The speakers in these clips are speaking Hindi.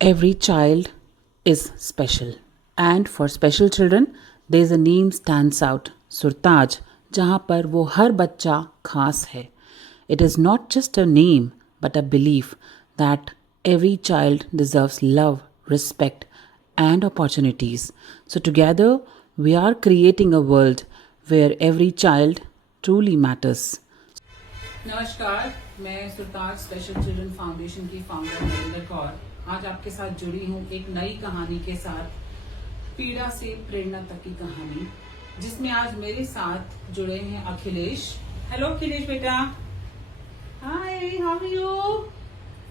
Every child is special, and for special children, there is a name stands out, Surtaj, जहाँ पर वो हर बच्चा खास है. It is not just a name, but a belief that every child deserves love, respect, and opportunities. So together, we are creating a world where every child truly matters. नमस्कार, मैं सुल्तान स्पेशल चिल्ड्रन फाउंडेशन की फाउंडर नरेंद्र कौर आज आपके साथ जुड़ी हूँ एक नई कहानी के साथ, पीड़ा से प्रेरणा तक की कहानी, जिसमें आज मेरे साथ जुड़े हैं अखिलेश. हेलो अखिलेश बेटा. हाय, हाउ आर यू?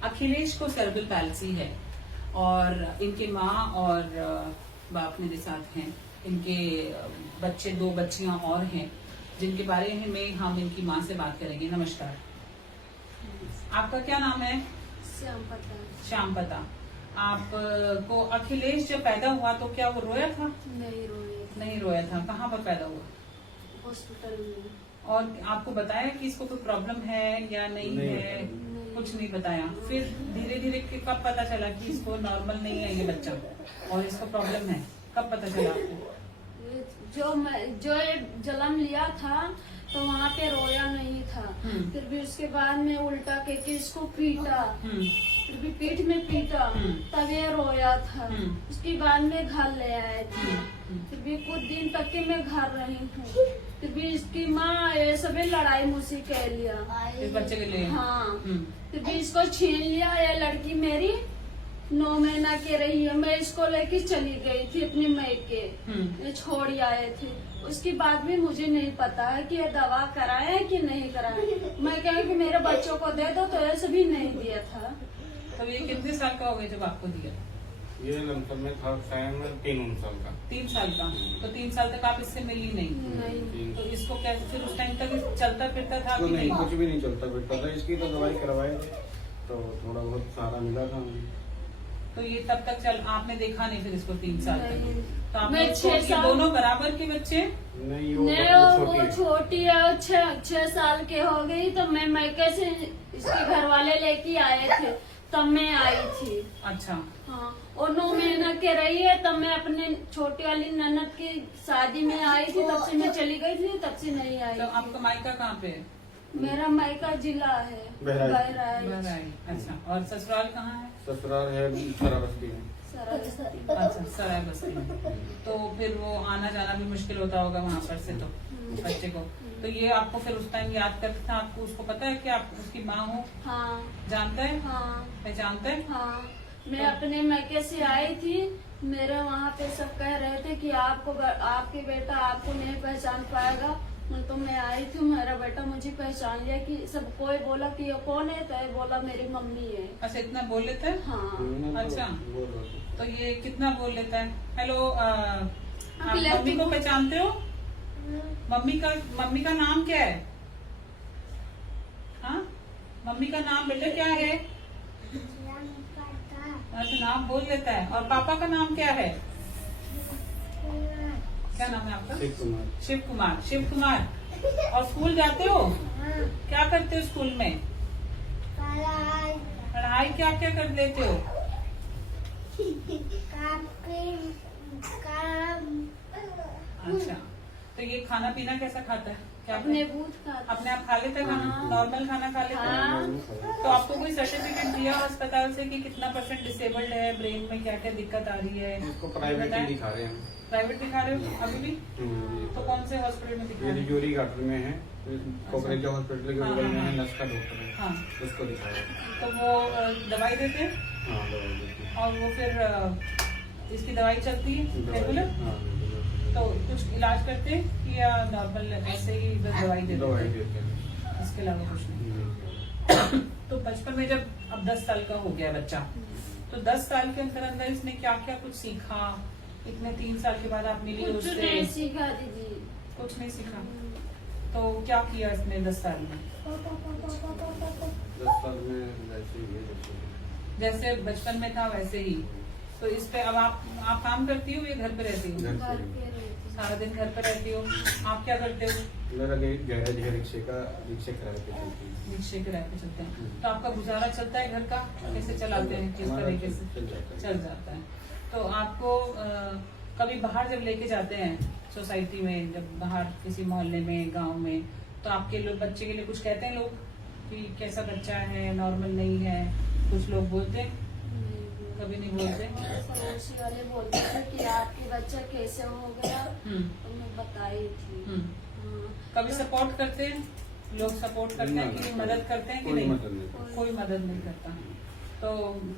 अखिलेश को सेरेब्रल पैल्सी है और इनके माँ और बाप मेरे साथ हैं. इनके बच्चे, 2 बच्चियां और हैं जिनके बारे में हम इनकी माँ से बात करेंगे. नमस्कार. आपका क्या नाम है? श्यामपता. आपको अखिलेश जब पैदा हुआ तो क्या वो रोया था? नहीं रोया था. कहाँ पर पैदा हुआ? हॉस्पिटल में. और आपको बताया कि इसको कोई प्रॉब्लम है या नहीं है? कुछ नहीं बताया. फिर धीरे धीरे कब पता चला कि इसको नॉर्मल नहीं है ये बच्चा और इसको प्रॉब्लम है? कब पता चला आपको? जो जन्म लिया था तो वहाँ पे रोया नहीं था. फिर भी उसके बाद में उल्टा करके इसको पीटा, फिर भी पीठ में पीटा, तब ये रोया था. उसके बाद में घर ले आए थे. फिर भी कुछ दिन तक के मैं घर रही हूँ. फिर भी इसकी माँ ये सभी लड़ाई मुझसे कह लिया बच्चे के लिए. हाँ. फिर भी इसको छीन लिया. ये लड़की मेरी 9 महीना की रही है. मैं इसको लेके चली गई थी अपने मैके, छोड़ आए थे. उसके बाद भी मुझे नहीं पता है कि ये दवा कराए कि नहीं कराए. मैं कह कि मेरे बच्चों को दे दो, तो ऐसे भी नहीं दिया था. तो ये कितने साल का हो गया जब आपको दिया? ये लमसम में था 3 साल का. 3 साल का. तो 3 साल तक आप इससे मिली नहीं? तो इसको क्या फिर उस टाइम तक चलता फिरता था कि नहीं? कुछ भी नहीं चलता फिरता था. इसकी तो दवाई करवाए थे तो थोड़ा बहुत सहारा मिला था. तो ये तब तक चल आपने देखा नहीं फिर इसको 3 साल तक? तो आप मैं 6 साल. दोनों बराबर के बच्चे? नहीं, वो छोटी है. 6 साल के हो गई तो मैं मैके से इसके घर वाले लेके आए थे, तब मैं आई थी. अच्छा. हाँ. और 9 महीना के रही है तब मैं अपने छोटी वाली ननद की शादी में आई थी. तब से मैं चली गई थी, तब से नहीं आई. तो आपका मायका कहाँ पे है? मेरा मायका जिला है बहराइच. अच्छा. और ससुराल कहाँ है? ससुराल है सराबस्ती में. अच्छा, सराय बस्ती में. तो फिर वो आना जाना भी मुश्किल होता होगा वहाँ पर से तो बच्चे को. तो ये आपको फिर उस टाइम याद करता था? आपको उसको पता है कि आप उसकी माँ हो? हाँ. जानता है? हाँ. पहचानता है? हाँ. मैं अपने मैके से आई थी. मेरे वहाँ पे सब कह रहे थे कि आपके बेटा आपको नहीं पहचान पाएगा. तो मैं आई थी, मेरा बेटा मुझे पहचान लिया. कि सब कोई बोला कि ये कौन है, तो ये बोला मेरी मम्मी है. अच्छा, इतना बोल लेता है? हाँ. अच्छा. तो ये कितना बोल लेता है? हेलो, आप मम्मी को पहचानते हो? मम्मी का नाम क्या है? हाँ, मम्मी का नाम बेटा क्या है? अच्छा, नाम बोल लेता है. और पापा का नाम क्या है? क्या नाम है आपका? शिव कुमार. शिव कुमार. और स्कूल जाते हो? क्या करते हो स्कूल में? पढ़ाई क्या क्या कर लेते हो? अच्छा. तो ये खाना पीना कैसा खाता है? क्या अपने अपने आप खा लेता है खाना? नॉर्मल खाना खा लेता है? तो आपको कोई सर्टिफिकेट दिया अस्पताल से कि कितना % डिसेबल्ड है, ब्रेन में क्या क्या दिक्कत आ रही है? इसको प्राइवेट ही दिखा रहे हैं. प्राइवेट दिखा रहे हो अभी भी? तो कौन से हॉस्पिटल में दिखा रहे हो? जोरी घाट में है, कोकरेजा हॉस्पिटल के बगल में है. नस का डॉक्टर है. हाँ. उसको दिखा रहे हैं. तो वो दवाई देते हैं? हाँ, दवाई देते हैं. और वो फिर इसकी दवाई चलती है रेगुलर? हाँ, तो कुछ इलाज करते हैं कि या नॉर्मल ऐसे ही बस दवाई देते हैं? इसके अलावा कुछ नहीं. तो बचपन में जब अब 10 साल का हो गया बच्चा, तो 10 साल के अंदर अंदर इसने क्या क्या कुछ सीखा? इतने 3 साल के बाद आप मिली कुछ उससे? नहीं सीखा दीदी. कुछ नहीं सीखा. तो क्या किया इसने 10 साल में? 10 साल में वैसे ही है जैसे बचपन में था वैसे ही. तो इस पे अब आप काम करती हो या घर पे रहती हो? घर पे रहती. सारा दिन घर पे रहती हो. आप क्या करते हो? मेरा गैरेज है, रिक्शे किराए पे चलती है। रिक्शे किराए पे चलते हैं, तो आपका गुजारा चलता है घर का? कैसे चलाते हैं, किस हमारा तरीके से चल जाता है? तो आपको कभी बाहर जब लेके जाते हैं सोसाइटी में, जब बाहर किसी मोहल्ले में, गांव में, तो आपके लोग बच्चे के लिए कुछ कहते हैं लोग कि कैसा बच्चा है, नॉर्मल नहीं है? कुछ लोग बोलते हैं? कभी नहीं बोलते? पड़ोसी वाले बोलते थे कि आपकी बच्चा कैसे हो गया, तो मैं बताई थी। हाँ। कभी सपोर्ट करते हैं लोग? सपोर्ट करते हैं कि मदद करते हैं कि कोई नहीं? मदद नहीं। कोई मदद नहीं करता। तो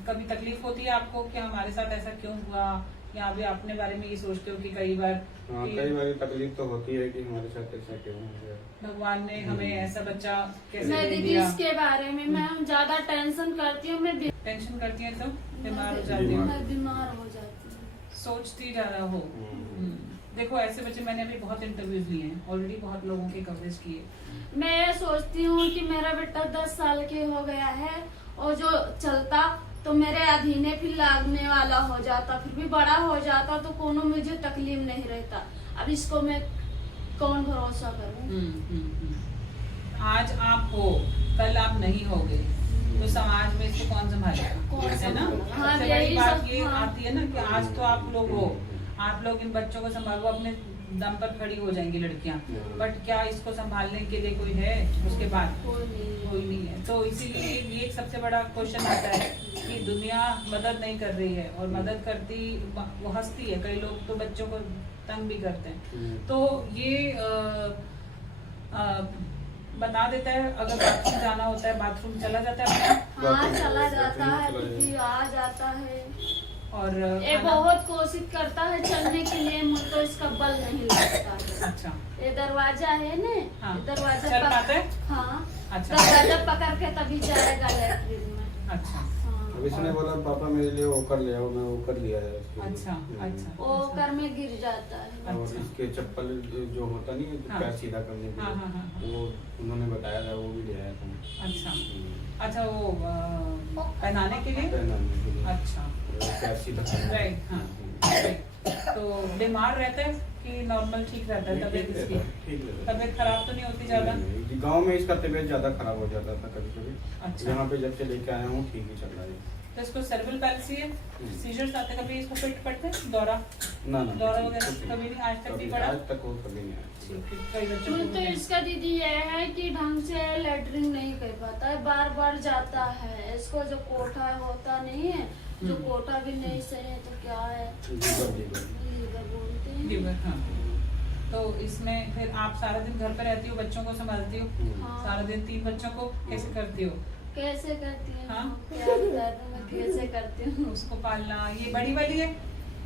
कभी तकलीफ होती है आपको कि हमारे साथ ऐसा क्यों हुआ, या अभी अपने बारे में ये सोचते हो कि कई बार हाँ, कई बार तकलीफ तो होती है कि हमारे साथ ऐसा क्यों हो गया, भगवान ने हमें ऐसा बच्चा कैसे मैं दे दीदी दिया? इसके बारे में मैं ज्यादा टेंशन करती हूँ, मैं टेंशन करती है तो बीमार हो जाती हूँ, मैं बीमार हो जाती हूँ। सोचती ज्यादा हो। देखो ऐसे बच्चे मैंने अभी बहुत इंटरव्यूज लिए हैं, ऑलरेडी बहुत लोगों के कवरेज किए। मैं ये सोचती हूँ कि मेरा बेटा 10 साल के हो गया है, और जो चलता तो मेरे अधीने फिर लागने वाला हो जाता, फिर भी बड़ा हो जाता तो कोनो मुझे तकलीफ नहीं रहता। अब इसको मैं कौन भरोसा करूँ? आज आप हो, कल आप नहीं होगे, तो समाज में इसको कौन संभालेगा? कौन है ना? संभालेगा? हाँ, सबसे बड़ी यही बात सब- ये हाँ। आती है ना कि आज तो आप लोग हो, आप लोग इन बच्चों को संभालो, अपने दम पर खड़ी हो जाएंगी लड़कियां, बट क्या इसको संभालने के लिए कोई है उसके बाद? कोई नहीं। कोई नहीं है। तो इसीलिए ये एक सबसे बड़ा क्वेश्चन आता है कि दुनिया मदद नहीं कर रही है, और मदद करती वो हंसती है। कई लोग तो बच्चों को तंग भी करते हैं। तो ये बता देता है, अगर बाथरूम जाना होता है बाथरूम चला जाता है अपने आप, हाँ, चला जाता है, चला फिर भी आ जाता है। और ये बहुत कोशिश करता है चलने के लिए, मुझे तो इसका बल नहीं लगता है। अच्छा, ये दरवाजा है ना, हाँ, ये दरवाजा चल पाता है? हाँ, अच्छा। दरवाजा पकड़ के तभी जाएगा लैट्रिन में। अच्छा, हाँ। अब इसने बोला पापा मेरे लिए वो कर ले आओ, मैं वो कर लिया है उसके लिए। अच्छा, अच्छा। वो कर में गिर जाता है। और अच्छा। इसके चप्पल जो होता नहीं है, हाँ। पैर सीधा करने के हाँ, लिए, हाँ, हाँ, हाँ। वो उन्होंने बताया था, वो भी ले आया था मैं। अच्छा, अच्छा, वो पहनाने के लिए? पहनाने के लिए। अच्छा, वो पैर सीधा करने। राइट, हाँ, राइट। तो बीमार रहता है कि नॉर्मल ठीक रहता है तबीयत ठीक इसकी? रहता है, ठीक रहता है। तबीयत खराब तो नहीं होती ज्यादा? नहीं, गांव में इसका तबीयत ज्यादा खराब हो जाता था कभी कभी। अच्छा। यहाँ पे जब से लेके आया हूँ ठीक ही चल रहा है। तो इसको सेरेब्रल पैल्सी है, सीजर्स आते हैं, कभी इसको फिट पड़ते हैं, दौरा ना ना दौरा कुछ वगैरह नहीं। कभी नहीं, आज तक नहीं कभी- पड़ा? आज तक वो कभी नहीं आया। ठीक है, कई बच्चों मुझे को तो इसका दीदी ये है कि ढंग से लैट्रिन नहीं कर पाता है, बार बार जाता है। इसको जो कोठा होता नहीं है, जो कोठा भी नहीं सही है, तो क्या है, लीवर। लीवर बोलते हैं। लीवर, हाँ। तो इसमें फिर आप सारा दिन घर पे रहती हो, बच्चों को संभालती हो? हाँ। सारा दिन 3 बच्चों को कैसे करती हो? कैसे करती हूँ? हाँ। क्या बता दूँ मैं कैसे करती हूँ? उसको पालना, ये बड़ी वाली है?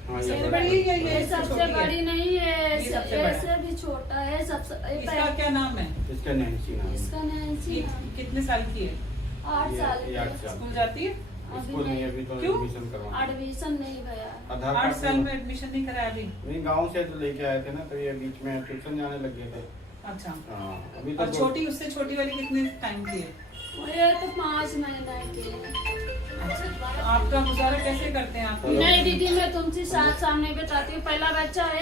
हाँ, सबसे ये बड़ी है, ये सबसे बड़ी नहीं है, ये सबसे बड़ा। ऐसे भी छोटा है। सबसे इसका क्या नाम है? इसका नैन्सी नाम है। इसका नैन्सी ये नाम। कितने साल की है? 8 साल ये का 8 साल। स्कूल जाती है? स्कूल नहीं, अभी तो क्यों? एडमिशन करवाना। एडमिशन नहीं गया। आधार 8 कार्ड साल से- में एडमिशन नहीं कराया अभी? नहीं, गांव से तो लेके आए थे ना, तो ये बीच में ट्यूशन जाने लग गए थे। अच्छा, हाँ, अभी और तो छोटी, उससे छोटी वाली कितने टाइम की है? ये तो 5 महीना की है। अच्छा, तो आपका गुजारा कैसे करते हैं आप? नहीं दीदी, मैं तुमसे सामने बताती हूँ। पहला बच्चा है,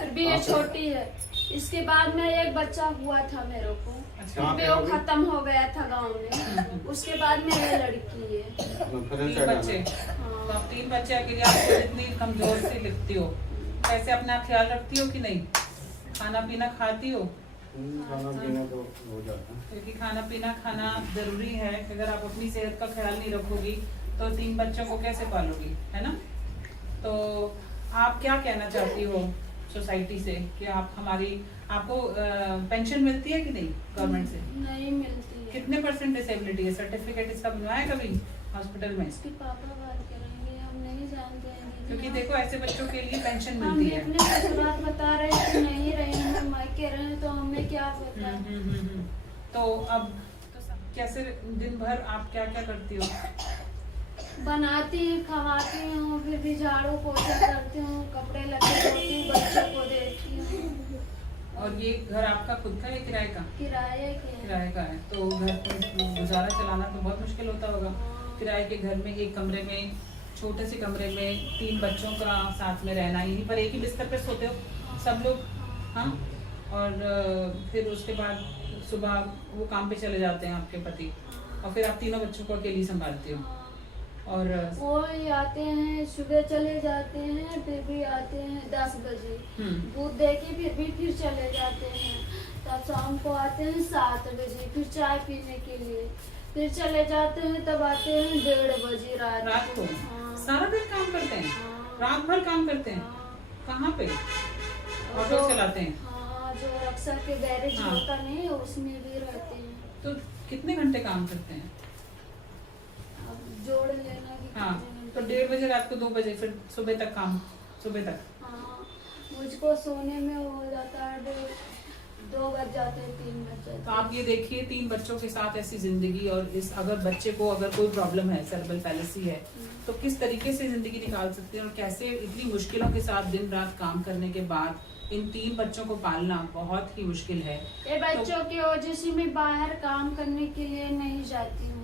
फिर भी ये छोटी है। इसके बाद में एक बच्चा हुआ था मेरे को, अच्छा, फिर भी वो खत्म हो गया था गांव में। उसके बाद में ये लड़की है। 3 बच्चे। तो आप 3 बच्चे अकेले, आपको इतनी कमजोर सी लिखती हो, कैसे अपना ख्याल रखती हो कि नहीं? खाना पीना खाती हो? खाना पीना तो हो जाता है। क्योंकि खाना पीना खाना जरूरी है। अगर आप अपनी सेहत का ख्याल नहीं रखोगी तो 3 बच्चों को कैसे पालोगी, है ना? तो आप क्या कहना चाहती हो सोसाइटी से कि आप हमारी, आपको पेंशन मिलती है कि नहीं गवर्नमेंट से? नहीं मिलती है। कितने % डिसेबिलिटी है? सर्टिफिकेट इसका बनवाया है कभी हॉस्पिटल में? इसके पापा बात करेंगे, हम नहीं जानते हैं दीदी। क्योंकि देखो ऐसे बच्चों के लिए पेंशन हम मिलती भी है। अपने ससुराल बता रहे हैं कि नहीं रहे हैं, मायके रहे हैं, तो हमें क्या पता। तो अब कैसे दिन भर आप क्या क्या करती हो? बनाती खवाती हूँ, फिर भी झाड़ू पोछा करती हूँ, कपड़े लत्ते धोती हूँ, बच्चों को देखती हूँ। और ये घर आपका खुद का है किराए का? किराए के हैं। किराए का है, तो घर में गुजारा चलाना तो बहुत मुश्किल होता होगा। किराए के घर में एक कमरे में, छोटे से कमरे में 3 बच्चों का साथ में रहना, यहीं पर एक ही बिस्तर पे सोते हो सब लोग? हाँ, और फिर उसके बाद सुबह वो काम पे चले जाते हैं आपके पति, और फिर आप तीनों बच्चों को अकेली संभालती हो। और वो ही आते हैं, सुबह चले जाते हैं, फिर भी आते हैं 10 बजे, दूध दे के फिर चले जाते हैं। तब शाम को आते हैं 7 बजे, फिर चाय पीने के लिए, फिर चले जाते हैं, तब आते हैं 1:30 बजे रात को। हाँ। सारा दिन काम करते हैं? हाँ। रात भर काम करते हैं? हाँ। कहाँ पे? ऑटो चलाते हैं? हाँ, जो अक्सर के गैरेज हाँ। होता नहीं, उसमें भी रहते हैं। तो कितने घंटे काम करते हैं? अब जोड़ लेना कि हाँ, कितने तो घंटे। 1:30 बजे रात को 2 बजे, फिर सुबह तक काम, सुबह तक। हाँ, मुझको सोने में हो जाता है 2 बज जाते हैं, 3 बज जाते हैं। तो आप ये देखिए 3 बच्चों के साथ ऐसी जिंदगी, और इस अगर बच्चे को अगर कोई प्रॉब्लम है, सेरेब्रल पैलिसी है, तो किस तरीके से जिंदगी निकाल सकते हैं, और कैसे इतनी मुश्किलों के साथ दिन रात काम करने के बाद इन 3 बच्चों को पालना बहुत ही मुश्किल है। ये बच्चों की वजह से मैं बाहर काम करने के लिए नहीं जाती हूँ,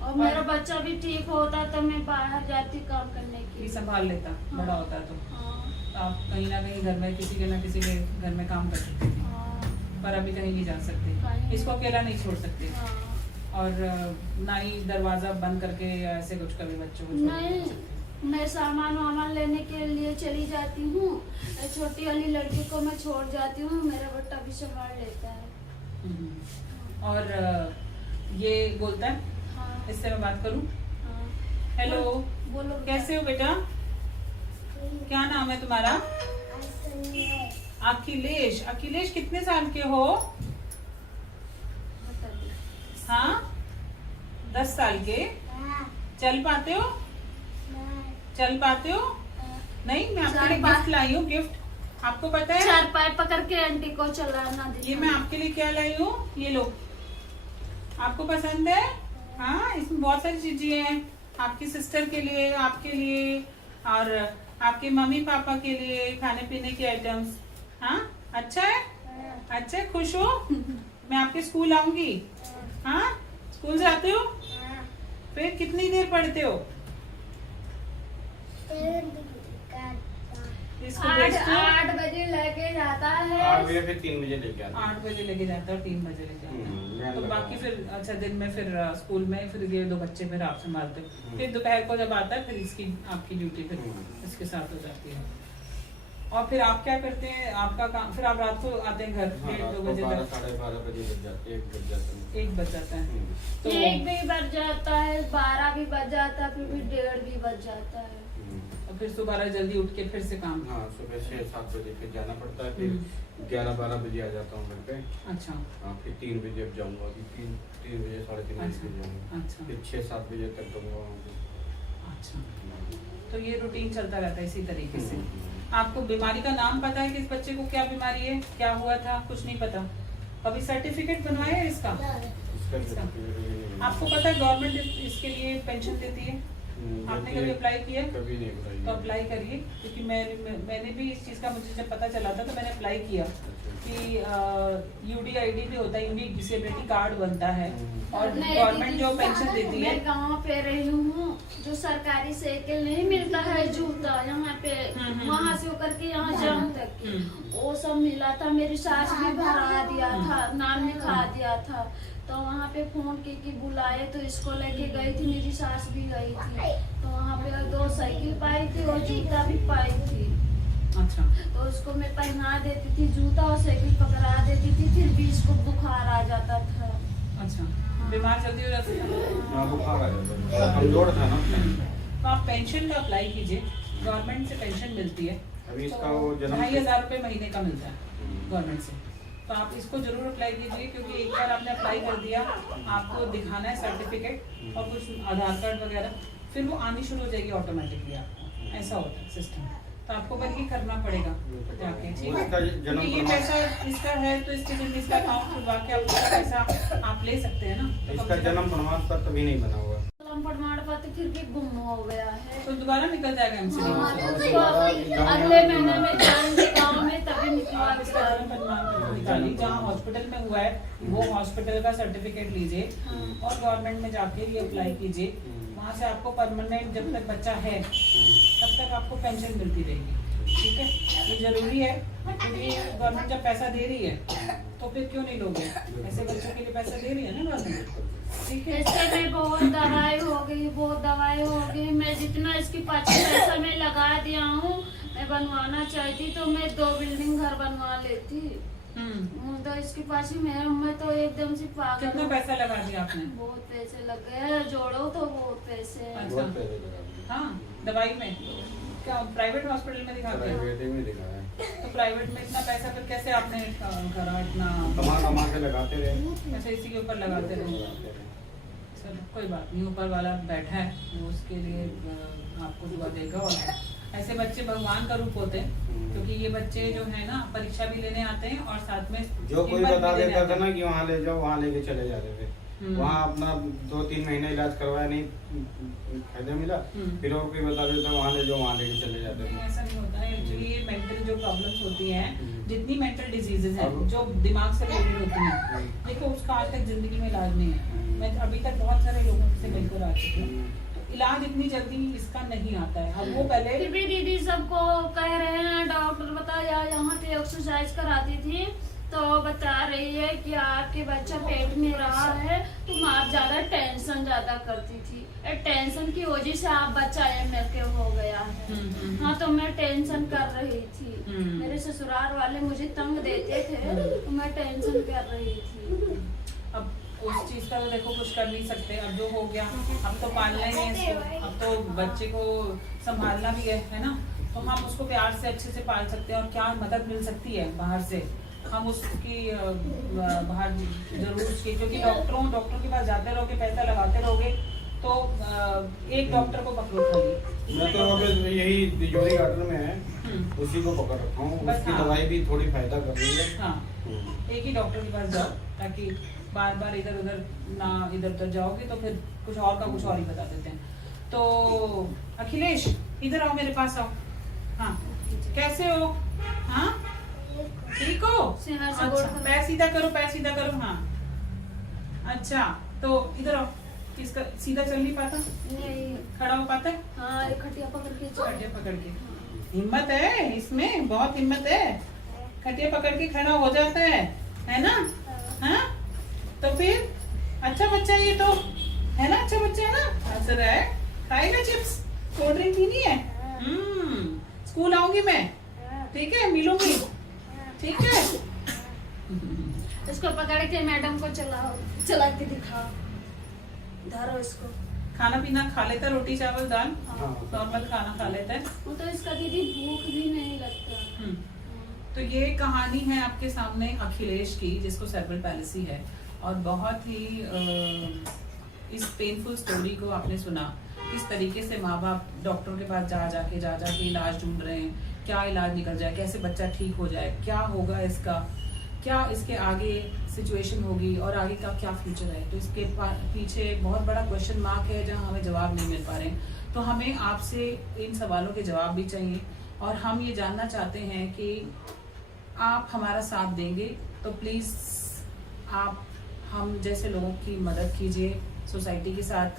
और और मेरा बच्चा भी ठीक होता तो मैं बाहर जाती काम करने के भी लिए। संभाल लेता, हाँ। बड़ा होता तो हाँ, आप कहीं ना कहीं घर में किसी के ना किसी के घर में काम कर सकते थे, हाँ, पर अभी कहीं नहीं जा सकते, कहीं इसको अकेला नहीं छोड़ सकते, हाँ। और ना ही दरवाजा बंद करके या ऐसे कुछ कभी बच्चों को छोड़ नहीं, सकते। मैं सामान वामान लेने के लिए चली जाती हूँ, छोटी वाली लड़की को मैं छोड़ जाती हूँ, मेरा बेटा भी संभाल लेता है। और ये बोलता है, हाँ, इससे मैं बात करूं? हाँ। हेलो, बोलो कैसे हो बेटा? क्या नाम है तुम्हारा? अखिलेश। अखिलेश कितने साल के हो? बता दो। हाँ, 10 साल के। चल पाते हो? चल पाते हो? नहीं, मैं आपके लिए गिफ्ट लाई हूँ, गिफ्ट। आपको पता है चार पाए पकड़ के आंटी को चलाना ये मैं आपके लिए क्या लाई हूँ? ये लो, आपको पसंद है? हाँ, इसमें बहुत सारी चीजें हैं, आपकी सिस्टर के लिए, आपके लिए, और आपके मम्मी पापा के लिए खाने पीने के आइटम्स। हाँ, अच्छा है? अच्छा है, खुश हो? मैं आपके स्कूल आऊंगी। हाँ, स्कूल जाते हो? फिर कितनी देर पढ़ते हो? इसको भेजते हो? 8 बजे लेके जाता है। 8 बजे फिर 3 बजे लेके आते 8 बजे लेके जाता है और 3 बजे लेके आता मैं है। तो लगा बाकी हुआ। फिर अच्छा दिन में फिर स्कूल में फिर ये 2 बच्चे फिर आप संभालते हो। फिर दोपहर को जब आता है फिर इसकी आपकी ड्यूटी फिर इसके साथ हो जाती है। और फिर आप क्या करते हैं? आपका काम फिर आप रात को आते हैं घर हाँ, 1:30 2 रात को बजे 12 तक? साढ़े 12 बजे बज जाते, 1 बज जाता है। 1 बज जाता है। तो 1 भी बज जाता है, 12 भी बज जाता है, फिर भी 1:30 भी बज जाता है। और फिर सुबह जल्दी उठ के फिर से काम। हाँ, सुबह 6-7 बजे फिर जाना पड़ता है, फिर 11-12 बजे आ जाता हूँ घर पे। अच्छा हाँ, फिर 3 बजे अब जाऊँगा, अभी 3 बजे 3:30 बजे फिर जाऊँगा, अच्छा फिर 6-7 बजे तक रहूँगा वहाँ पे। अच्छा। तो ये रूटीन चलता रहता है इसी तरीके से। आपको बीमारी का नाम पता है कि इस बच्चे को क्या बीमारी है, क्या हुआ था? कुछ नहीं पता? कभी सर्टिफिकेट बनवाया है इसका? इसका आपको पता है गवर्नमेंट इसके लिए पेंशन देती है? आपने कभी अप्लाई किया? कभी नहीं अप्लाई तो अप्लाई करिए, क्योंकि मैंने भी इस चीज़ का मुझे जब पता चला था तो मैंने अप्लाई किया कि UDID भी होता है, यूनिक डिसेबिलिटी कार्ड बनता है, और नहीं गवर्नमेंट दीदी, जो पेंशन देती है। मैं गांव पे रही हूँ, जो सरकारी साइकिल नहीं मिलता है जूता यहाँ पे, वहाँ से होकर के यहाँ जाऊँ तक वो सब मिला था। मेरी सास भी भरा दिया था, नाम लिखा दिया था। तो वहाँ पे फोन की बुलाए तो इसको लेके गई थी, मेरी सास भी गई थी। तो वहाँ पे 2 साइकिल पाई थी और जूता भी पाई थी। अच्छा। तो उसको मैं पहना देती थी जूता और साइकिल पकड़ा देती थी, फिर भी इसको बुखार आ जाता था। अच्छा, बीमार जल्दी हो जाती है? हाँ, बुखार आ जाता है, कमजोर था ना। तो आप पेंशन का अप्लाई कीजिए, गवर्नमेंट से पेंशन मिलती है। अभी इसका वो जन्म 2,500 रुपये महीने का मिलता है गवर्नमेंट से। तो आप इसको जरूर अप्लाई कीजिए, क्योंकि एक बार आपने अप्लाई कर दिया, आपको दिखाना है सर्टिफिकेट और कुछ आधार कार्ड वगैरह, फिर वो आनी शुरू हो जाएगी ऑटोमेटिकली आपको। ऐसा होता है सिस्टम। तो आपको बल्कि करना पड़ेगा जाके, ठीक है? इसका जन्म क्योंकि ये पैसा इसका है तो इसके जरिए इसका अकाउंट खुलवा के आप पैसा आप ले सकते हैं ना। तो इसका जन्म प्रमाण पत्र भी नहीं बना हुआ। प्रमाण पत्र फिर भी गुम हो गया है। तो दोबारा निकल जाएगा MCD हाँ, में। तो उसको अगले महीने में जाएंगे गाँव में, तभी निकलवा आप इसका जन्म प्रमाण पत्र निकालिए, जहाँ हॉस्पिटल में हुआ है वो हॉस्पिटल का सर्टिफिकेट लीजिए और गवर्नमेंट में जाके ये अप्लाई कीजिए। वहाँ से आपको परमानेंट जब तक बच्चा है तब तक आपको पेंशन मिलती रहेगी। ठीक है, ये जरूरी है क्योंकि गवर्नमेंट जब पैसा दे रही है तो फिर क्यों नहीं लोगे, ऐसे बच्चों के लिए पैसा दे रही है ना गवर्नमेंट, ठीक है। इससे में बहुत दवाई हो गई, मैं जितना इसकी पाछे पैसा मैं लगा दिया हूँ, मैं बनवाना चाहती तो मैं 2 बिल्डिंग घर बनवा लेती। तो इसकी पाछे मैं तो एकदम से पागल। कितना पैसा लगा दिया आपने? बहुत पैसे लग गए, जोड़ो तो बहुत पैसे। अच्छा, हाँ, दवाई में क्या प्राइवेट हॉस्पिटल में दिखाते हैं? प्राइवेट में दिखाया है। तो प्राइवेट में इतना पैसा फिर कैसे आपने करा इतना? कमा के लगाते रहे। अच्छा, इसी के ऊपर लगाते रहे। चलो कोई बात नहीं, ऊपर वाला बैठा है, वो उसके लिए आपको दुआ देगा। और ऐसे बच्चे भगवान का रूप होते हैं, क्योंकि ये बच्चे जो है ना परीक्षा भी लेने आते हैं और साथ में जो कोई बता देता था ना कि वहाँ ले जाओ, वहाँ लेके चले जाते थे। वहाँ अपना 2-3 महीने इलाज करवाया, नहीं फायदा मिला, फिर और कोई बता देता वहाँ ले जाओ, वहाँ लेके चले जाते थे। ऐसा नहीं होता है एक्चुअली। ये मेंटल जो प्रॉब्लम्स होती हैं, जितनी मेंटल डिजीजेज हैं जो दिमाग से रिलेटेड होती हैं, देखो उसका आज तक जिंदगी में इलाज नहीं है। मैं अभी तक बहुत सारे लोगों से मिलकर आ चुकी हूँ, तो इलाज इतनी जल्दी इसका नहीं आता है। अब वो पहले फिर भी दीदी सबको कह रहे हैं, डॉक्टर बताया यहाँ पे एक्सरसाइज कराती थी तो बता रही है कि आपके बच्चा पेट में रहा है, तुम आप ज्यादा टेंशन ज्यादा करती थी, टेंशन की वजह से आप बच्चा एमएल के हो गया है। हाँ, तो मैं टेंशन कर रही थी, मेरे ससुराल वाले मुझे तंग देते थे तो मैं टेंशन कर रही थी। अब उस चीज का तो देखो कुछ कर नहीं सकते, अब जो हो गया अब तो पालना ही है इसको, अब तो बच्चे को संभालना भी है ना, तो हम उसको प्यार से अच्छे से पाल सकते हैं। और क्या मदद मिल सकती है बाहर से, हम उसकी बाहर जरूर उसकी, क्योंकि डॉक्टरों के पास जाते रहोगे, पैसा लगाते रहोगे तो एक डॉक्टर को पकड़ो खाली। मैं तो अभी यही तिजोरी गार्डन में है, उसी को पकड़ रखा हूँ, उसकी दवाई भी थोड़ी फायदा कर रही है। हाँ, एक ही डॉक्टर के पास जाओ, ताकि बार बार इधर उधर जाओगे तो फिर कुछ और का कुछ और ही बता देते हैं। तो अखिलेश इधर आओ, मेरे पास आओ। हाँ, कैसे हो? हाँ, ठीक हो? अच्छा, पैर सीधा करो, पैर सीधा करो। हाँ, अच्छा, तो इधर आओ। किसका सीधा चल नहीं पाता? नहीं, खड़ा हो पाता है? हाँ, खटिया पकड़ के खटिया पकड़ के हिम्मत है इसमें, बहुत हिम्मत है। खटिया पकड़ के खड़ा हो जाता है ना? हाँ, तो फिर अच्छा बच्चा ये तो है ना, अच्छा बच्चा है ना, अच्छा है, खाएगा चिप्स, कोल्ड ड्रिंक पीनी है। स्कूल आऊंगी मैं, ठीक है, मिलूंगी, ठीक है। इसको पकड़ के मैडम को चला के दिखाओ, धरो इसको। खाना पीना खा लेता, रोटी चावल दाल हाँ। नॉर्मल खाना खा लेता है। वो तो इसका दीदी भूख भी नहीं लगता। तो ये कहानी है आपके सामने अखिलेश की, जिसको सेरेब्रल पैलिसी है, और बहुत ही इस पेनफुल स्टोरी को आपने सुना, किस तरीके से माँ बाप डॉक्टरों के पास जा जाके इलाज ढूंढ रहे हैं, क्या इलाज निकल जाए, कैसे बच्चा ठीक हो जाए, क्या होगा इसका, क्या इसके आगे सिचुएशन होगी और आगे का क्या फ्यूचर है। तो इसके पीछे बहुत बड़ा क्वेश्चन मार्क है, जहाँ हमें जवाब नहीं मिल पा रहे हैं। तो हमें आपसे इन सवालों के जवाब भी चाहिए, और हम ये जानना चाहते हैं कि आप हमारा साथ देंगे तो प्लीज़ आप हम जैसे लोगों की मदद कीजिए, सोसाइटी के साथ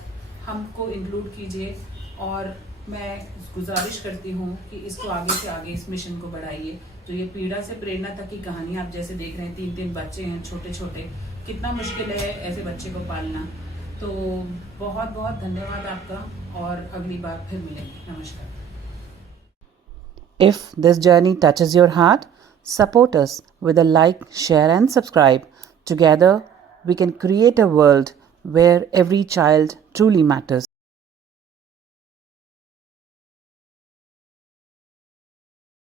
हमको इंक्लूड कीजिए, और मैं गुजारिश करती हूँ कि इसको आगे से आगे इस मिशन को बढ़ाइए। तो ये पीड़ा से प्रेरणा तक की कहानी आप जैसे देख रहे हैं, 3-3 बच्चे हैं छोटे छोटे, कितना मुश्किल है ऐसे बच्चे को पालना। तो बहुत बहुत धन्यवाद आपका, और अगली बार फिर मिलेंगे। नमस्कार। If this journey touches your heart, support us with a like, share and subscribe. Together, we can create a world where every child truly matters.